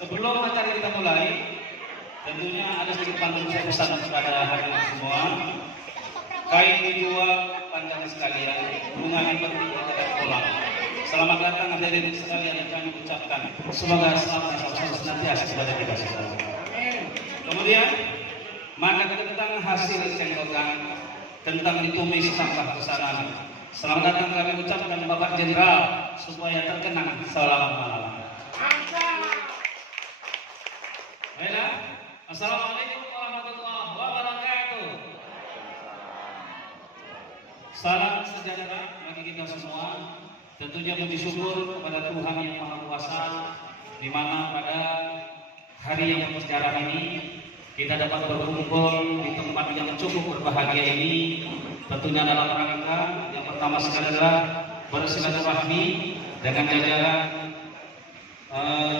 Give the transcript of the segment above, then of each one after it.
Sebelum acara kita mulai, tentunya ada sedikit pantun saya pesan kepada hadirin semua. Kain dijual panjang sekalian, bunga yang penting tidak pulang. Selamat datang hadirin sekalian yang kami ucapkan. Semoga selamat senantiasa kepada kita semua. Kemudian, maka tentang hasil cenggokan, tentang ditumis sampah pesanan. Selamat datang kami ucapkan Bapak Jenderal supaya terkenang. Selamat malam. Baiklah, assalamualaikum warahmatullahi wabarakatuh. Salam sejahtera bagi kita semua. Tentunya puji syukur kepada Tuhan yang Maha Kuasa, di mana pada hari yang bersejarah ini kita dapat berkumpul di tempat yang cukup berbahagia ini. Tentunya dalam rangka yang pertama sekali adalah bersilaturahmi dengan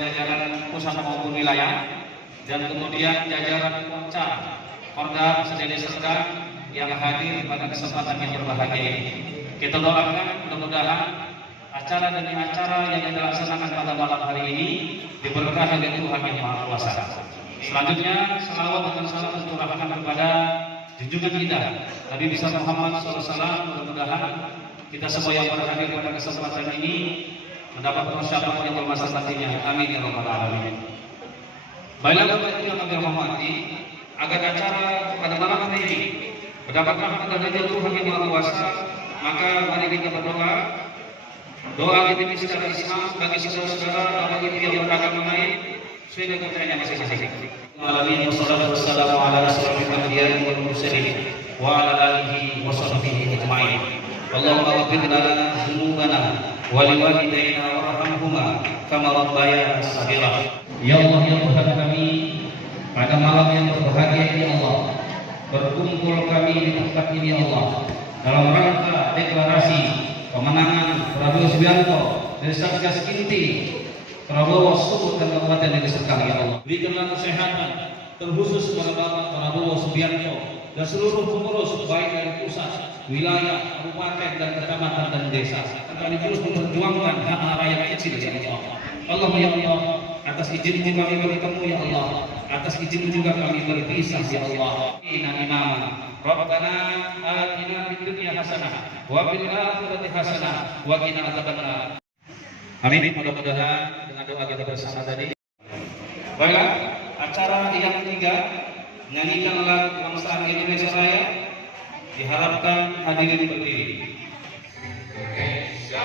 jajaran pusat maupun wilayah, dan kemudian jajaran Porda Sedeli Serdang yang hadir pada kesempatan yang berbahagia ini. Kita doakan mudah-mudahan acara demi acara yang kita laksanakan pada malam hari ini diberkahi oleh Tuhan yang Maha Kuasa. Selanjutnya, salawat dan salam tercurahkan kepada junjungan kita Nabi besar Muhammad SAW. Mudah-mudahan kita semua yang berhadir pada kesempatan ini mendapat syafaat yang bermanfaat nantinya. Amin ya rabbal alamin. Baiklah Bapak Ibu yang kami hormati, agar acara pada malam hari ini mendapat rahmat dari Tuhan yang Maha Kuasa, maka mari kita berdoa. Doa kita secara Islam bagi saudara-saudara Bapak Ibu yang beragama lain sesuai dengan caranya masing-masing. Alamin wassalatu wassalamu ala asyrofil anbiya'i wal mursalin wa ala alihi wa sahbihi ajma'in. Allahumma ighfir lana dzunubana wa liwalidayna warhamhuma kama rabbayana shaghira. Ya Allah, ya Tuhan kami, pada malam yang berbahagia ini Allah, berkumpul kami di tempat ini Allah dalam rangka deklarasi pemenangan Prabowo Subianto dari Satgas Inti Prabowo Sumut dan Kabupaten Deli Serdang. Ya Allah, berikanlah kesehatan terkhusus kepada Bapak Prabowo Subianto dan seluruh pengurus baik dari pusat, wilayah, kabupaten dan kecamatan dan desa. Kami terus memperjuangkan hak rakyat kecil ya Allah. Allah ya Allah, atas izin kami bertemu ya Allah, atas izin juga kami berpisah ya Allah. Inna imama Rabbana atina fid dunya hasanah wa fil akhirati hasanah wa qina adzabannar. Amin. Mudah-mudahan dengan doa kita bersama tadi. Baiklah, acara yang ketiga, nyanyikan lagu kebangsaan Indonesia Raya, diharapkan hadirin berdiri. So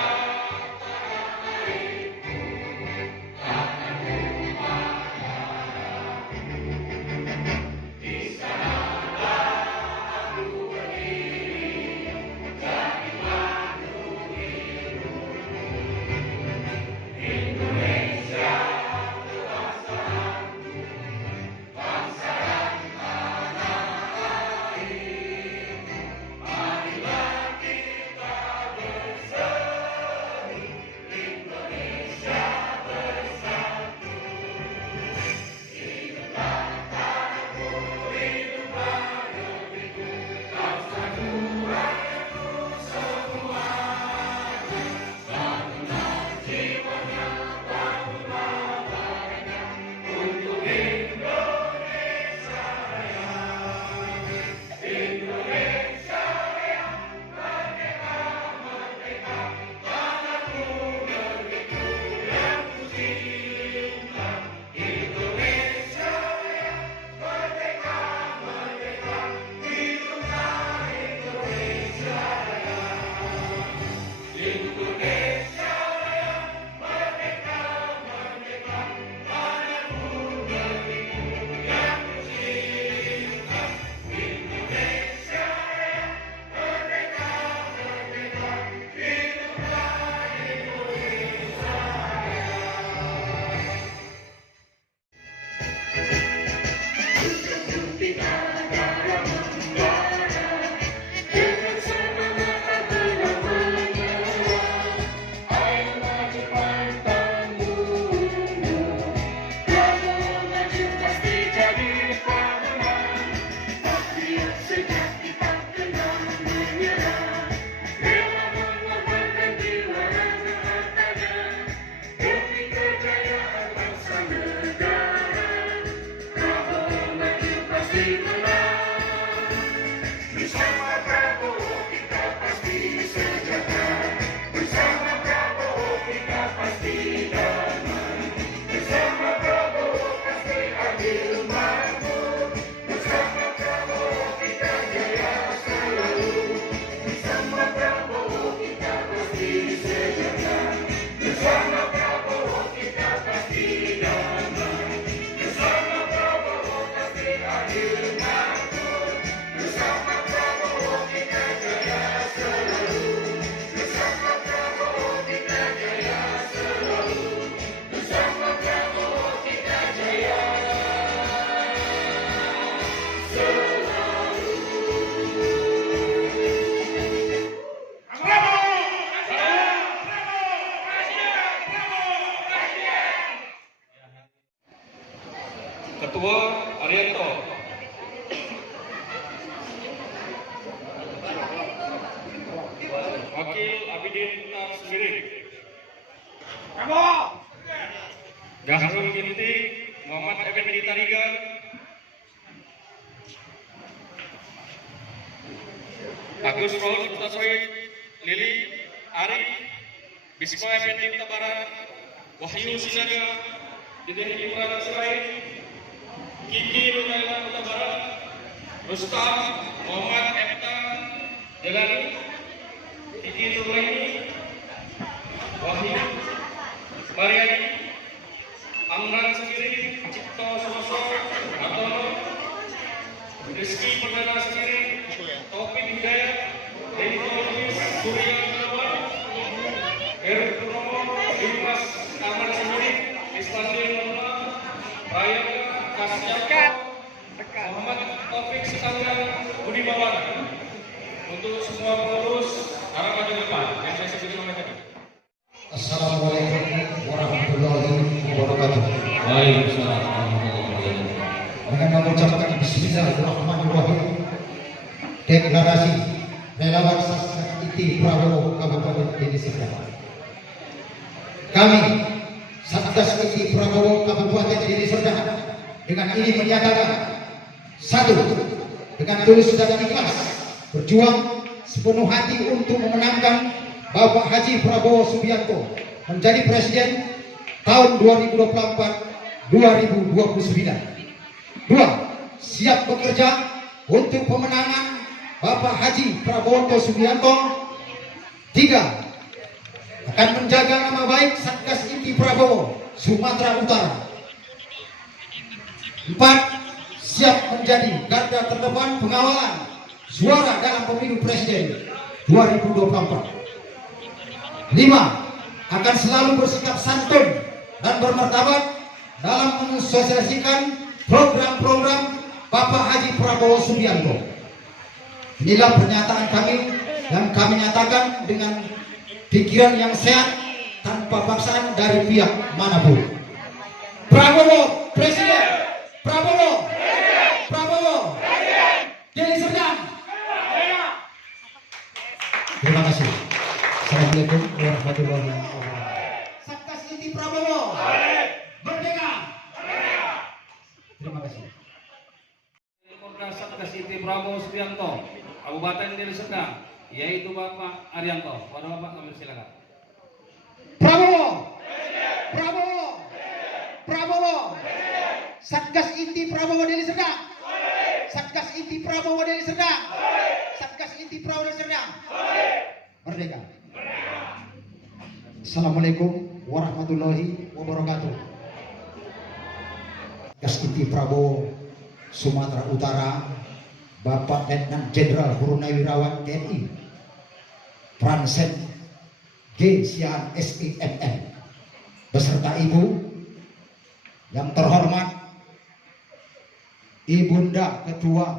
Ketua Arianto, Wakil Abidin Sembiring, Gahrul Ginting, Muhammad Effendi Tarigan, Agus Raul Mutasoid, Lili Ari, Bisma Effendi Tabaran, Wahyu Sinaga, Dede Imran Serain, Kiki Runaila Tabaran, Rustam Muhammad Efta Jalani, Kiki Nuraini, Wahyu Mariani, Amran Sendiri, Cipto Soso, Atono, Rizky Perdana Sendiri, Taufik Hidayat, Dito Luis, Surya Gunawan, Erik Purnomo, Dimas Kamar Sendiri, Ismail Nona, Raya Kasyaka, Muhammad Taufik Sitanggang, Budi Bawan. Untuk semua pengurus arah maju depan yang saya sebutkan oleh tadi. Assalamualaikum warahmatullahi wabarakatuh. Waalaikumsalam warahmatullahi wabarakatuh. Dengan mengucapkan Bismillahirrahmanirrahim, deklarasi relawan Satgas Inti Prabowo Kabupaten Deli Serdang. Kami Satgas Inti Prabowo Kabupaten Deli Serdang dengan ini menyatakan: satu, dengan tulus dan ikhlas berjuang sepenuh hati untuk memenangkan Bapak Haji Prabowo Subianto menjadi Presiden tahun 2024-2029. 2. Siap bekerja untuk pemenangan Bapak Haji Prabowo Subianto. 3. Akan menjaga nama baik Satgas Inti Prabowo Sumatera Utara. 4. Siap menjadi garda terdepan pengawalan suara dalam pemilu Presiden 2024. 5. Akan selalu bersikap santun dan bermartabat dalam mensosialisasikan program-program Bapak Haji Prabowo Subianto. Inilah pernyataan kami yang kami nyatakan dengan pikiran yang sehat tanpa paksaan dari pihak manapun. Prabowo Presiden, Prabowo, Prabowo, Deli Serdang. Terima kasih. Assalamualaikum warahmatullahi wabarakatuh. Satgas Inti Prabowo Merdeka. Terima kasih. Porda Satgas Inti Prabowo Subianto Kabupaten Deli Serdang, yaitu Bapak Arianto. Pada Bapak kami silakan. Prabowo, Prabowo, Prabowo. Satgas Inti Prabowo Deli Serdang. Satgas Inti Prabowo Deli Serdang. Satgas Inti Prabowo Deli Serdang. Merdeka. Assalamualaikum warahmatullahi wabarakatuh. Satgas Inti Prabowo Sumatera Utara, Bapak Letnan Jenderal Purnawirawan TNI Pransen G. Siaan SIMM beserta Ibu yang terhormat Ibunda Ketua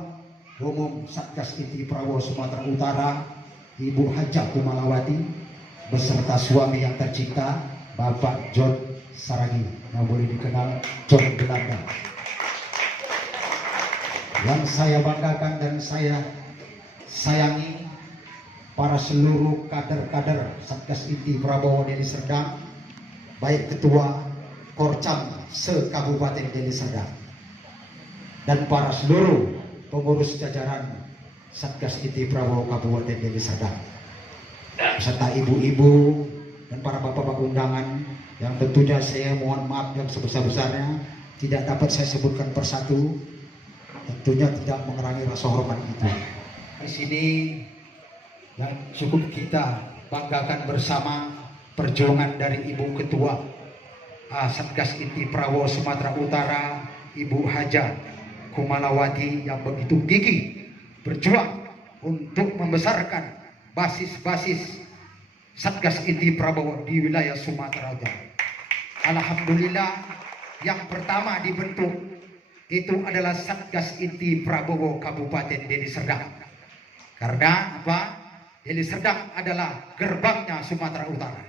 Umum Satgas Inti Prabowo Sumatera Utara, Ibu Hajah Kumalawati beserta suami yang tercinta Bapak John Saragi, yang boleh dikenal John Belanda. Yang saya banggakan dan saya sayangi para seluruh kader-kader Satgas Inti Prabowo Deli Serdang, baik Ketua Korcam se-Kabupaten Deli Serdang dan para seluruh pengurus jajaran Satgas Inti Prabowo Kabupaten Deli Serdang, beserta ibu-ibu dan para bapak-bapak undangan yang tentunya saya mohon maaf yang sebesar-besarnya tidak dapat saya sebutkan persatu, tentunya tidak mengurangi rasa hormat itu. Di sini yang cukup kita banggakan bersama perjuangan dari Ibu Ketua Satgas Inti Prabowo Sumatera Utara, Ibu Hajah Kumalawati, yang begitu gigih berjuang untuk membesarkan basis-basis Satgas Inti Prabowo di wilayah Sumatera Utara. Alhamdulillah, yang pertama dibentuk itu adalah Satgas Inti Prabowo Kabupaten Deli Serdang. Karena apa? Deli Serdang adalah gerbangnya Sumatera Utara.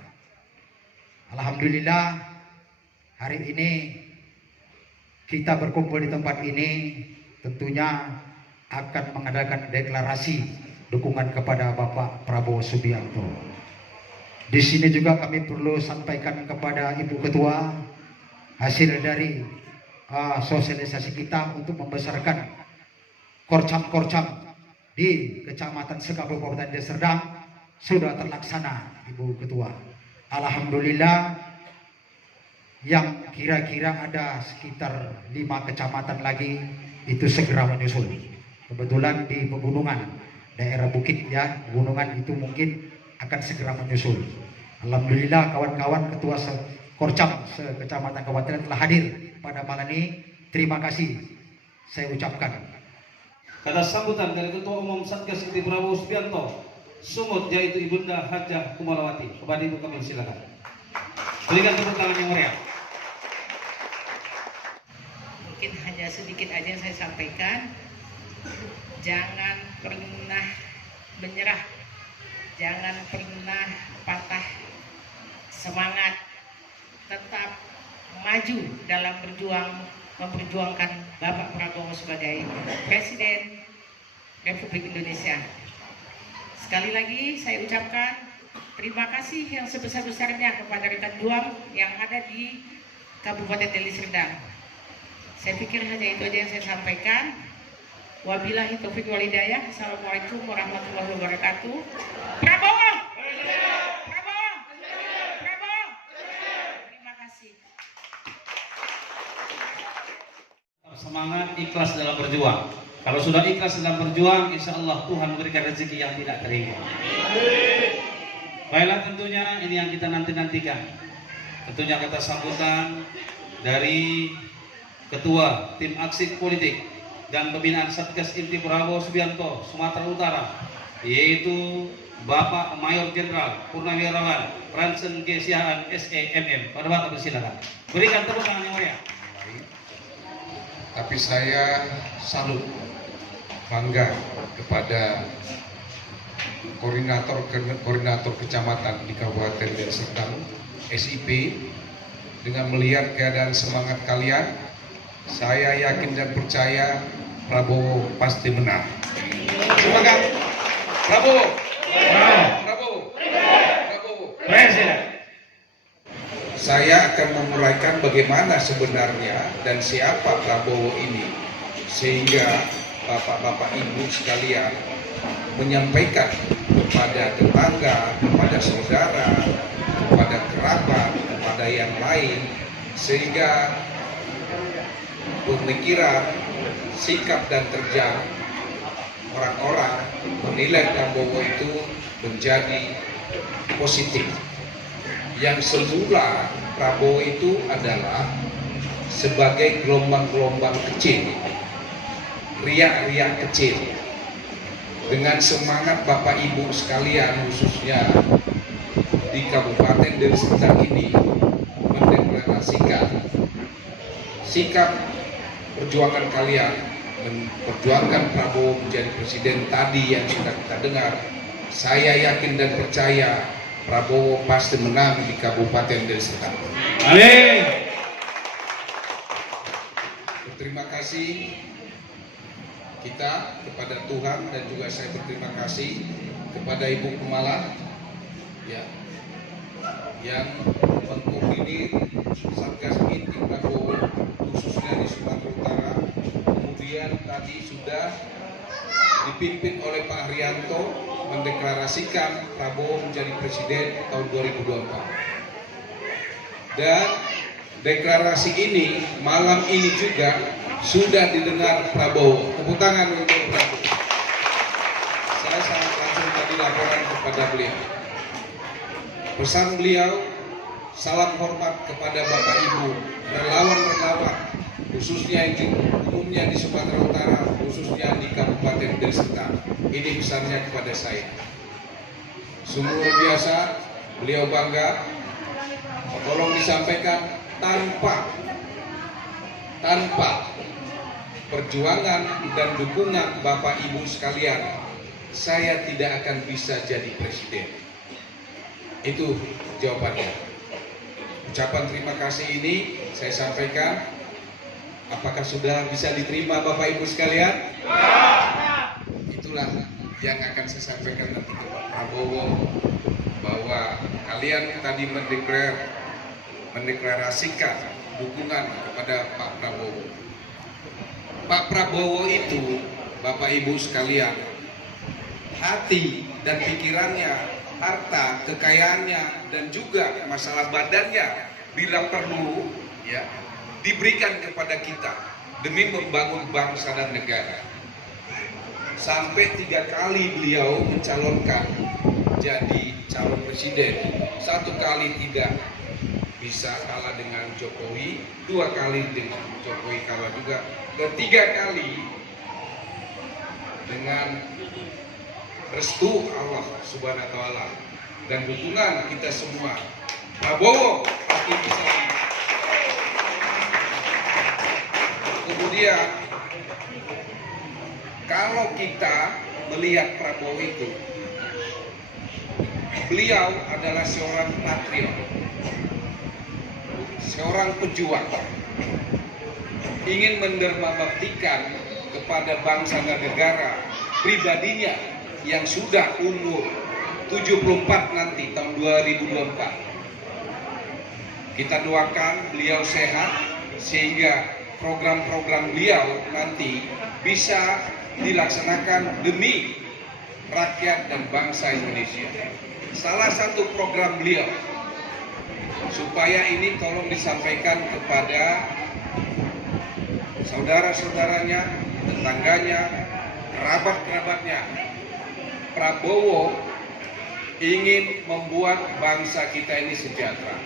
Alhamdulillah, hari ini kita berkumpul di tempat ini tentunya akan mengadakan deklarasi dukungan kepada Bapak Prabowo Subianto. Di sini juga kami perlu sampaikan kepada Ibu Ketua hasil dari sosialisasi kita untuk membesarkan korcam-korcam di Kecamatan Sekabo Kabupaten Deli Serdang sudah terlaksana, Ibu Ketua. Alhamdulillah, yang kira-kira ada sekitar 5 kecamatan lagi itu segera menyusul. Kebetulan di pegunungan daerah bukit ya, pegunungan itu mungkin akan segera menyusul. Alhamdulillah kawan-kawan ketua Korcam sekecamatan kabupaten telah hadir pada malam ini. Terima kasih saya ucapkan. Kata sambutan dari Ketua Umum Satgas Inti Prabowo Subianto Sumut, yaitu Ibunda Hajah Kumalawati. Kepada Ibu kami silakan. Berikan tepuk tangan yang meriah. Mungkin hanya sedikit aja yang saya sampaikan. Jangan pernah menyerah, jangan pernah patah semangat, tetap maju dalam memperjuangkan Bapak Prabowo sebagai Presiden Republik Indonesia. Sekali lagi saya ucapkan terima kasih yang sebesar-besarnya kepada rekan Duam yang ada di Kabupaten Deli Serdang. Saya pikir hanya itu aja yang saya sampaikan. Wabillahi taufiq wal hidayah. Assalamualaikum warahmatullahi wabarakatuh. Prabowo! Prabowo! Prabowo! Terima kasih. Semangat, ikhlas dalam berjuang. Kalau sudah ikhlas dalam berjuang, insya Allah Tuhan memberikan rezeki yang tidak terhingga. Baiklah, tentunya ini yang kita nanti-nantikan. Tentunya kata sambutan dari Ketua Tim Aksi Politik dan Pembinaan Satgas Inti Prabowo Subianto Sumatera Utara, yaitu Bapak Mayor Jenderal Purnawirawan Ransen G. Siahaan SEMM. Pada Bapak silakan. Berikan tepuk tangan yang meriah. Tapi saya salut, bangga kepada koordinator kecamatan di Kabupaten Deli Serdang SIP. Dengan melihat keadaan semangat kalian, saya yakin dan percaya Prabowo pasti menang. Semangat Prabowo, Prabowo, Prabowo. Saya akan menguraikan bagaimana sebenarnya dan siapa Prabowo ini, sehingga bapak-bapak ibu sekalian menyampaikan kepada tetangga, kepada saudara, kepada kerabat, kepada yang lain, sehingga pemikiran, sikap dan kerja orang-orang menilai Prabowo itu menjadi positif. Yang semula Prabowo itu adalah sebagai gelombang-gelombang kecil, riak-riak kecil. Dengan semangat Bapak Ibu sekalian, khususnya di Kabupaten Deli Serdang ini, mendeklarasikan sikap perjuangan kalian, memperjuangkan Prabowo menjadi presiden tadi yang sudah kita dengar. Saya yakin dan percaya Prabowo pasti menang di Kabupaten Deli Serdang. Amin. Berterima kasih kita kepada Tuhan, dan juga saya berterima kasih kepada Ibu Kumala ya, yang mengkoordinir Satgas Inti Prabowo khususnya di Sumatera Utara. Kemudian tadi sudah dipimpin oleh Pak Haryanto mendeklarasikan Prabowo menjadi presiden tahun 2024. Dan deklarasi ini malam ini juga sudah didengar Prabowo. Tepuk tangan untuk Prabowo. Saya sangat langsung tadi laporan kepada beliau. Pesan beliau, salam hormat kepada Bapak Ibu, relawan-relawan, khususnya yang umumnya di Sumatera Utara, khususnya di Kabupaten Deli Serdang. Ini pesannya kepada saya. Sungguh luar biasa, beliau bangga. Tolong disampaikan, tanpa perjuangan dan dukungan Bapak Ibu sekalian, saya tidak akan bisa jadi presiden. Itu jawabannya. Ucapan terima kasih ini saya sampaikan Apakah sudah bisa diterima Bapak Ibu sekalian? Itulah yang akan saya sampaikan nanti ke Pak Prabowo, bahwa kalian tadi mendeklarasikan dukungan kepada Pak Prabowo. Pak Prabowo itu, Bapak Ibu sekalian, hati dan pikirannya, harta, kekayaannya, dan juga masalah badannya bila perlu ya diberikan kepada kita demi membangun bangsa dan negara. Sampai 3 kali beliau mencalonkan jadi calon presiden. 1 kali tidak bisa kalah dengan Jokowi, 2 kali dengan Jokowi kalah juga, ketiga kali dengan restu Allah Subhanahu wa taala dan dukungan kita semua, Prabowo pasti bisa. Kemudian kalau kita melihat Prabowo itu, beliau adalah seorang patriot, seorang pejuang, ingin mendermabaktikan kepada bangsa dan negara pribadinya yang sudah umur 74 nanti tahun 2024. Kita doakan beliau sehat sehingga program-program beliau nanti bisa dilaksanakan demi rakyat dan bangsa Indonesia. Salah satu program beliau supaya ini tolong disampaikan kepada saudara-saudaranya, tetangganya, kerabat-kerabatnya. Prabowo ingin membuat bangsa kita ini sejahtera.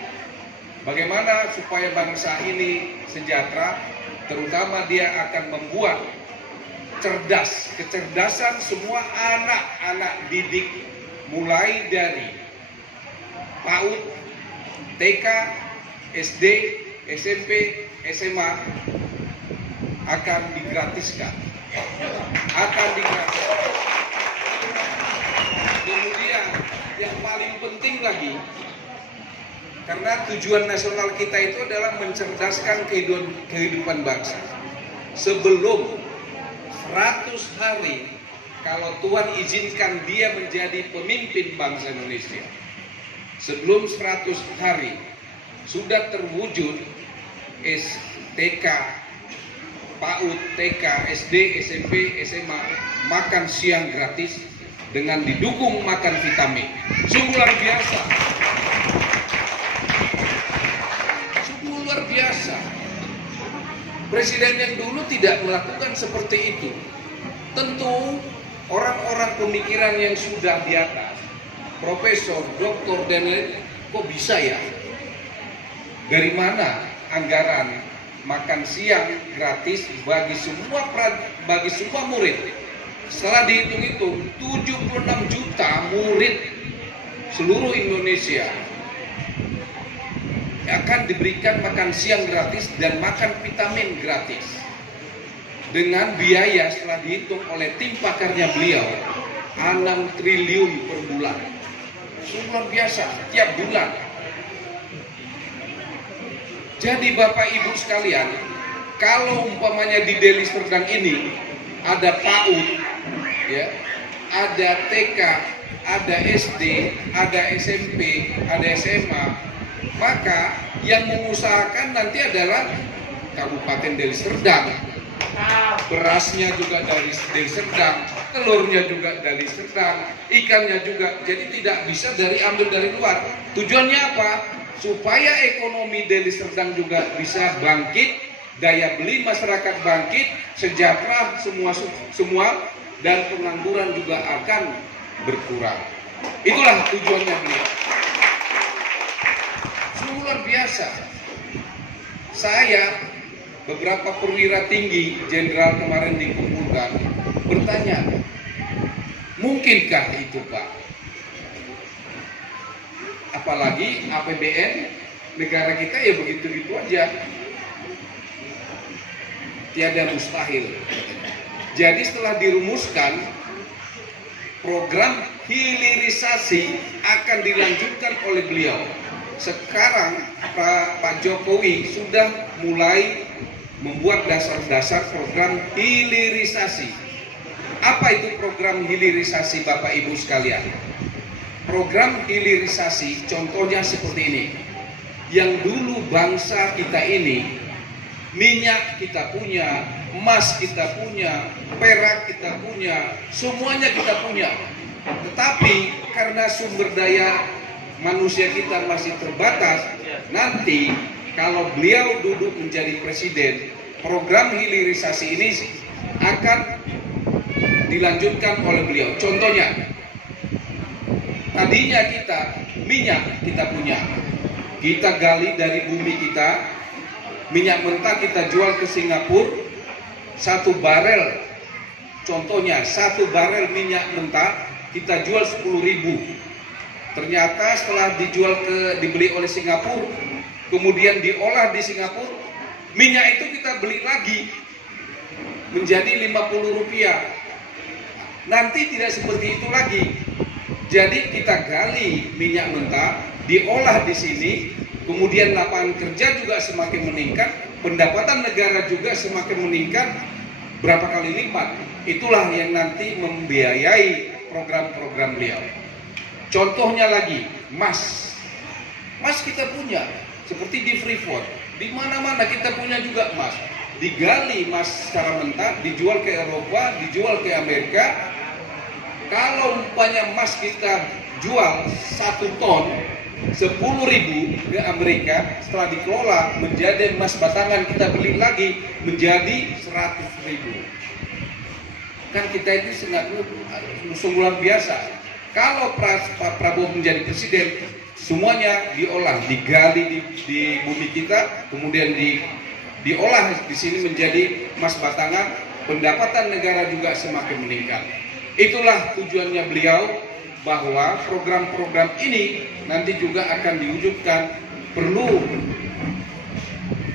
Bagaimana supaya bangsa ini sejahtera? Terutama dia akan membuat kecerdasan semua anak-anak didik mulai dari PAUD, TK, SD, SMP, SMA akan digratiskan. Kemudian yang paling penting lagi, karena tujuan nasional kita itu adalah mencerdaskan kehidupan bangsa. Sebelum 100 hari, kalau Tuhan izinkan dia menjadi pemimpin bangsa Indonesia, sebelum 100 hari sudah terwujud TK, PAUD, TK, SD, SMP, SMA makan siang gratis dengan didukung makan vitamin. Sungguh luar biasa. Sungguh luar biasa. Presiden yang dulu tidak melakukan seperti itu. Tentu orang-orang pemikiran yang sudah di atas, profesor, doktor, dan lain, kok bisa ya? Dari mana anggaran makan siang gratis bagi semua murid? Setelah dihitung-hitung 76 juta murid seluruh Indonesia akan diberikan makan siang gratis dan makan vitamin gratis dengan biaya setelah dihitung oleh tim pakarnya beliau 6 triliun per bulan. Luar biasa, tiap bulan. Jadi Bapak Ibu sekalian, kalau umpamanya di Deli Serdang ini ada PAUD, ya, ada TK, ada SD, ada SMP, ada SMA, maka yang mengusahakan nanti adalah Kabupaten Deli Serdang. Berasnya juga dari Deli Serdang, telurnya juga dari Serdang, ikannya juga. Jadi tidak bisa ambil dari luar. Tujuannya apa? Supaya ekonomi Deli Serdang juga bisa bangkit, daya beli masyarakat bangkit, sejahtera semua dan pengangguran juga akan berkurang. Itulah tujuannya beliau. Luar biasa. Saya beberapa perwira tinggi jenderal kemarin dikumpulkan bertanya, mungkinkah itu Pak? Apalagi APBN negara kita ya begitu-begitu aja, tiada mustahil. Jadi setelah dirumuskan program hilirisasi akan dilanjutkan oleh beliau. Sekarang Pak Jokowi sudah mulai membuat dasar-dasar program hilirisasi. Apa itu program hilirisasi Bapak Ibu sekalian? Program hilirisasi contohnya seperti ini. Yang dulu bangsa kita ini, minyak kita punya, emas kita punya, perak kita punya, semuanya kita punya. Tetapi karena sumber daya manusia kita masih terbatas, nanti kalau beliau duduk menjadi presiden, program hilirisasi ini akan dilanjutkan oleh beliau. Contohnya, tadinya kita minyak kita punya, kita gali dari bumi kita, minyak mentah kita jual ke Singapura, 1 barel, contohnya 1 barel minyak mentah kita jual 10.000. Ternyata setelah dibeli oleh Singapura, kemudian diolah di Singapura, minyak itu kita beli lagi menjadi Rp50. Nanti tidak seperti itu lagi. Jadi kita gali minyak mentah, diolah di sini, kemudian lapangan kerja juga semakin meningkat, pendapatan negara juga semakin meningkat berapa kali lipat. Itulah yang nanti membiayai program-program beliau. Contohnya lagi, emas. Emas kita punya, seperti di Freeport. Di mana-mana kita punya juga emas. Digali emas secara mentah, dijual ke Eropa, dijual ke Amerika. Kalau umpamanya emas kita jual 1 ton 10.000 ke Amerika, setelah dikelola menjadi emas batangan kita beli lagi menjadi 100.000. Kan kita itu sungguh luar biasa. Kalau Pak Prabowo menjadi presiden, semuanya diolah, digali di bumi kita, kemudian diolah di sini menjadi emas batangan, pendapatan negara juga semakin meningkat. Itulah tujuannya beliau, bahwa program-program ini nanti juga akan diwujudkan, perlu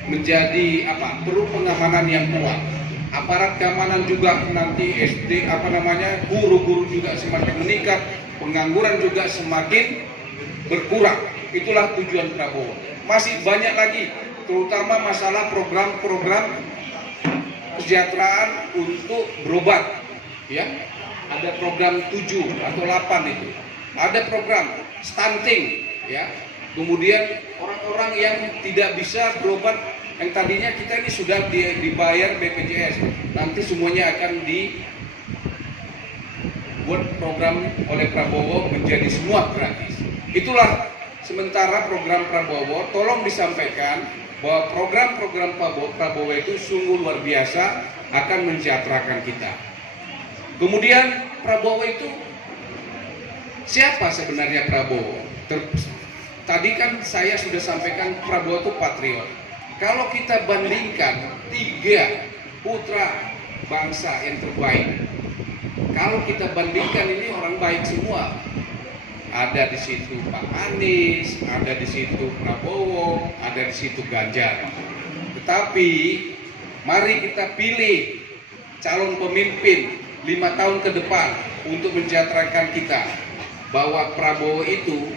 menjadi perlu pengamanan yang kuat. Aparat keamanan juga nanti guru-guru juga semakin meningkat, pengangguran juga semakin berkurang. Itulah tujuan Prabowo. Masih banyak lagi, terutama masalah program-program kesejahteraan untuk berobat, ya. Ada program 7 atau 8 itu. Ada program stunting, ya. Kemudian orang-orang yang tidak bisa berobat, yang tadinya kita ini sudah dibayar BPJS, nanti semuanya akan dibuat program oleh Prabowo menjadi semua gratis. Itulah sementara program Prabowo. Tolong disampaikan bahwa program-program Prabowo itu sungguh luar biasa, akan mensejahterakan kita. Kemudian Prabowo itu siapa sebenarnya Prabowo? Tadi kan saya sudah sampaikan Prabowo itu patriot. Kalau kita bandingkan 3 putra bangsa yang terbaik, kalau kita bandingkan ini orang baik semua. Ada di situ Pak Anies, ada di situ Prabowo, ada di situ Ganjar. Tetapi mari kita pilih calon pemimpin 5 tahun ke depan untuk mensejahterakan kita, bahwa Prabowo itu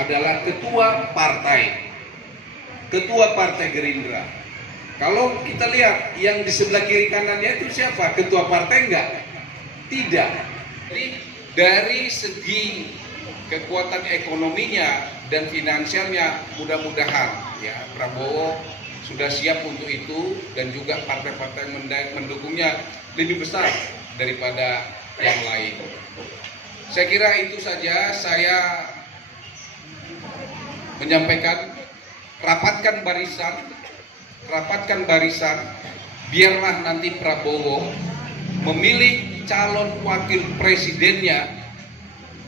adalah ketua partai Gerindra. Kalau kita lihat yang di sebelah kiri kanannya itu siapa? Ketua partai enggak? Tidak. Jadi dari segi kekuatan ekonominya dan finansialnya, mudah-mudahan ya Prabowo sudah siap untuk itu, dan juga partai-partai mendukungnya lebih besar daripada yang lain. Saya kira itu saja saya menyampaikan. Rapatkan barisan, biarlah nanti Prabowo memilih calon wakil presidennya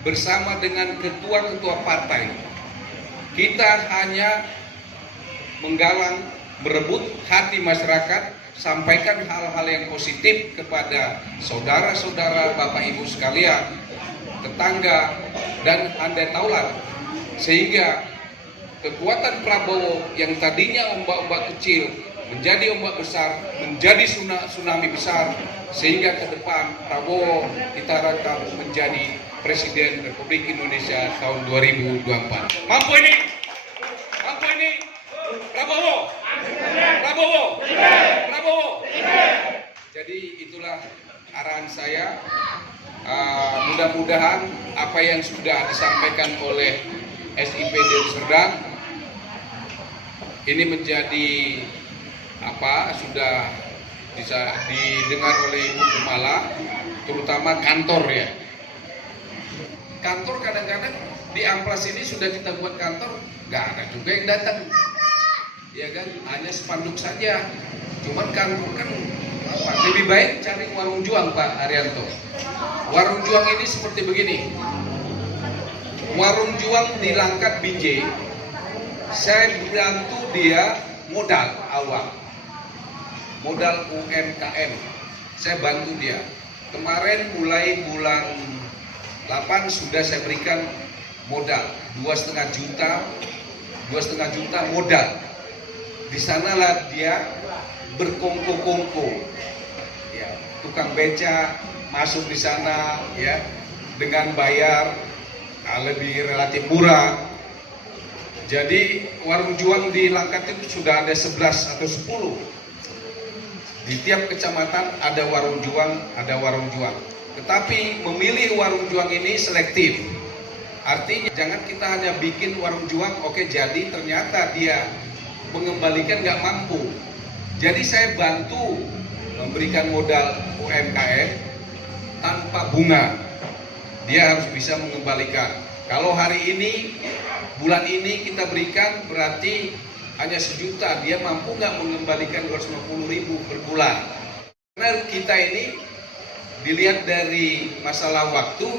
bersama dengan ketua-ketua partai. Kita hanya menggalang, merebut hati masyarakat, sampaikan hal-hal yang positif kepada saudara-saudara, Bapak Ibu sekalian, tetangga, dan andai taulan, sehingga kekuatan Prabowo yang tadinya ombak-ombak kecil menjadi ombak besar, menjadi tsunami besar, sehingga ke depan Prabowo kita harapkan menjadi Presiden Republik Indonesia tahun 2024. Mampu ini? Prabowo! Prabowo! arahan saya. Mudah-mudahan apa yang sudah disampaikan oleh SIP Deli Serdang ini menjadi sudah bisa didengar oleh Ibu Kumala, terutama kantor ya. Kantor kadang-kadang di Amplas ini sudah kita buat kantor, nggak ada juga yang datang, ya kan? Hanya spanduk saja. Cuman kantor kan lebih baik cari warung juang, Pak Haryanto. Warung juang ini seperti begini. Warung juang di Langkat Binjai, saya bantu dia modal awal, modal UMKM. Saya bantu dia. Kemarin mulai bulan 8 sudah saya berikan modal 2,5 juta modal. Di sanalah dia berkongko-kongko, ya, tukang beca masuk di sana, ya, dengan bayar lebih relatif murah. Jadi warung juang di Langkat itu sudah ada 11 atau 10. Di tiap kecamatan ada warung juang, Tetapi memilih warung juang ini selektif. Artinya jangan kita hanya bikin warung juang, oke, jadi ternyata dia mengembalikan nggak mampu. Jadi saya bantu memberikan modal UMKM tanpa bunga. Dia harus bisa mengembalikan. Kalau hari ini, bulan ini kita berikan berarti hanya 1 juta, dia mampu nggak mengembalikan 250.000 per bulan? Karena kita ini dilihat dari masalah waktu,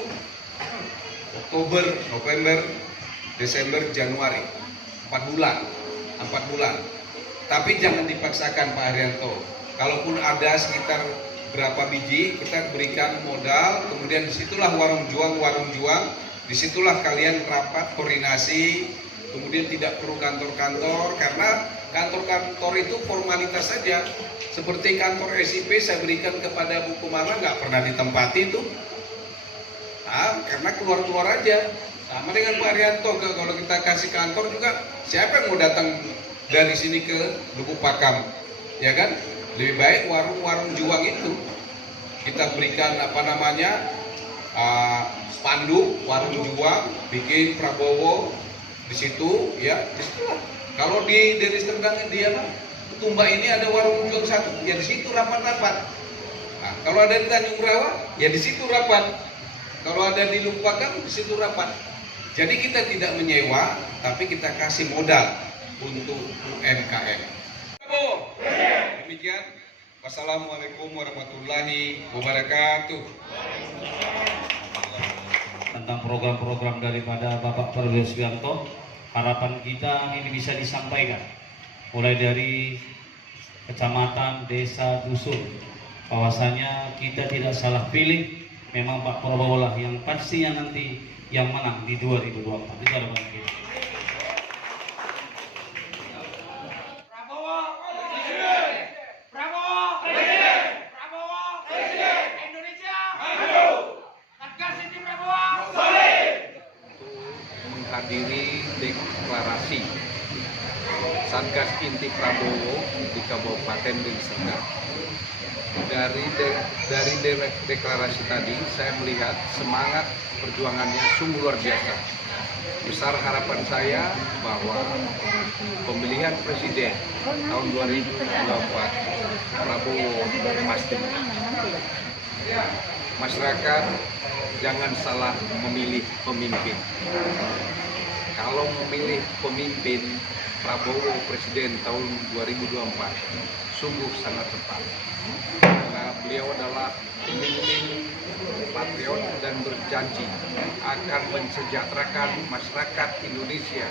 Oktober, November, Desember, Januari, 4 bulan. Tapi jangan dipaksakan, Pak Haryanto. Kalaupun ada sekitar berapa biji, kita berikan modal, kemudian disitulah warung juang, disitulah kalian rapat koordinasi, kemudian tidak perlu kantor-kantor, karena kantor-kantor itu formalitas saja. Seperti kantor SIP saya berikan kepada Bu Kumala, nggak pernah ditempati itu, karena keluar-keluar aja. Sama dengan Pak Haryanto, kalau kita kasih kantor juga, siapa yang mau datang dari sini ke Lubuk Pakam, ya kan? Lebih baik warung-warung juang itu kita berikan spanduk warung juang, bikin Prabowo di situ, ya, di situ. Kalau di Deli Serdang dia Tumba ini ada warung juang 1, ya di situ rapat-rapat. Nah, kalau ada di Tanjung Rawa, ya di situ rapat. Kalau ada di Lubuk Pakam, di situ rapat. Jadi kita tidak menyewa, tapi kita kasih modal untuk UMKM. Demikian. Wassalamualaikum warahmatullahi wabarakatuh. Tentang program-program daripada Bapak Prabowo Subianto, harapan kita ini bisa disampaikan mulai dari kecamatan, desa, dusun, bahwasanya kita tidak salah pilih. Memang Pak Prabowo lah yang pastinya nanti yang menang di 2024. Itu harapan kita. Menghadiri deklarasi Satgas Inti Prabowo di Kabupaten Deli Serdang. Dari deklarasi tadi saya melihat semangat perjuangannya sungguh luar biasa. Besar harapan saya bahwa pemilihan presiden tahun 2024 Prabowo pasti menang. Masyarakat jangan salah memilih pemimpin. Kalau memilih pemimpin Prabowo presiden tahun 2024 sungguh sangat tepat. Karena beliau adalah pemimpin patriot dan berjanji akan mensejahterakan masyarakat Indonesia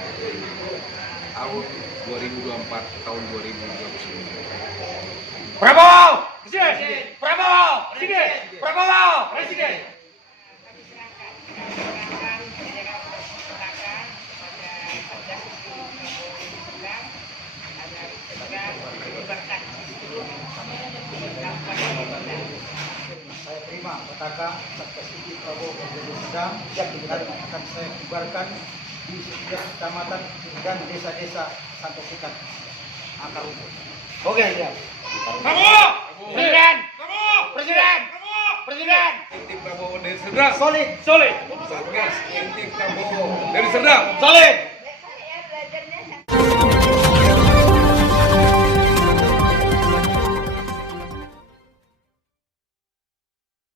tahun 2024 tahun 2029. Prabowo Presiden! Prabowo Presiden! Prabowo Presiden! Saya terima petaka Satgas Inti Prabowo Deli Serdang dan akan saya kibarkan di setiap kecamatan dan desa-desa sampai tingkat akar rumput. Oke, ya. Prabowo Presiden! Prabowo Presiden! Presiden. Inti Prabowo dari Serdang. Solid. Solid. Satgas Inti Prabowo dari Serdang. Solid.